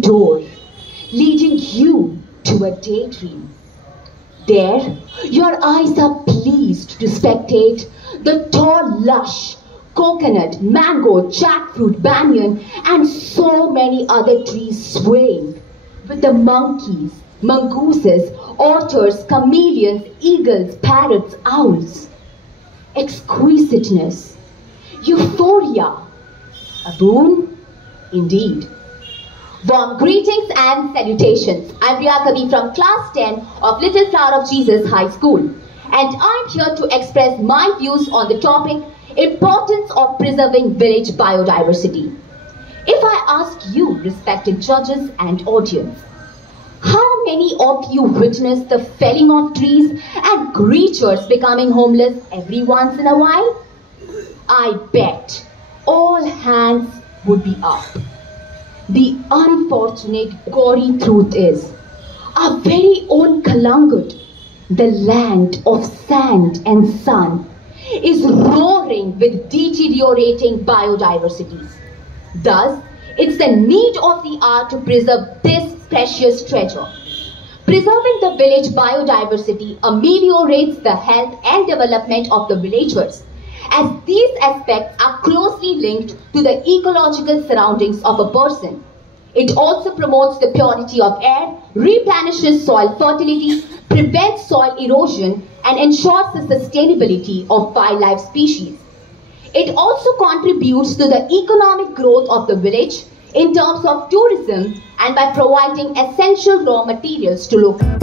open door, leading you to a daydream. There, your eyes are pleased to spectate the tall, lush, coconut, mango, jackfruit, banyan, and so many other trees swaying with the monkeys, mongooses, otters, chameleons, eagles, parrots, owls. Exquisiteness, euphoria, a boon indeed. Warm greetings and salutations. I'm Priya Kavi from Class 10 of Little Flower of Jesus High School, and I'm here to express my views on the topic Importance of Preserving Village Biodiversity. If I ask you, respected judges and audience, how many of you witness the felling of trees and creatures becoming homeless every once in a while? I bet all hands would be up. The unfortunate, gory truth is, our very own Calangute, the land of sand and sun, is roaring with deteriorating biodiversities. Thus, it's the need of the hour to preserve this precious treasure. Preserving the village biodiversity ameliorates the health and development of the villagers, as these aspects are closely linked to the ecological surroundings of a person. It also promotes the purity of air, replenishes soil fertility, prevents soil erosion, and ensures the sustainability of wildlife species. It also contributes to the economic growth of the village in terms of tourism and by providing essential raw materials to local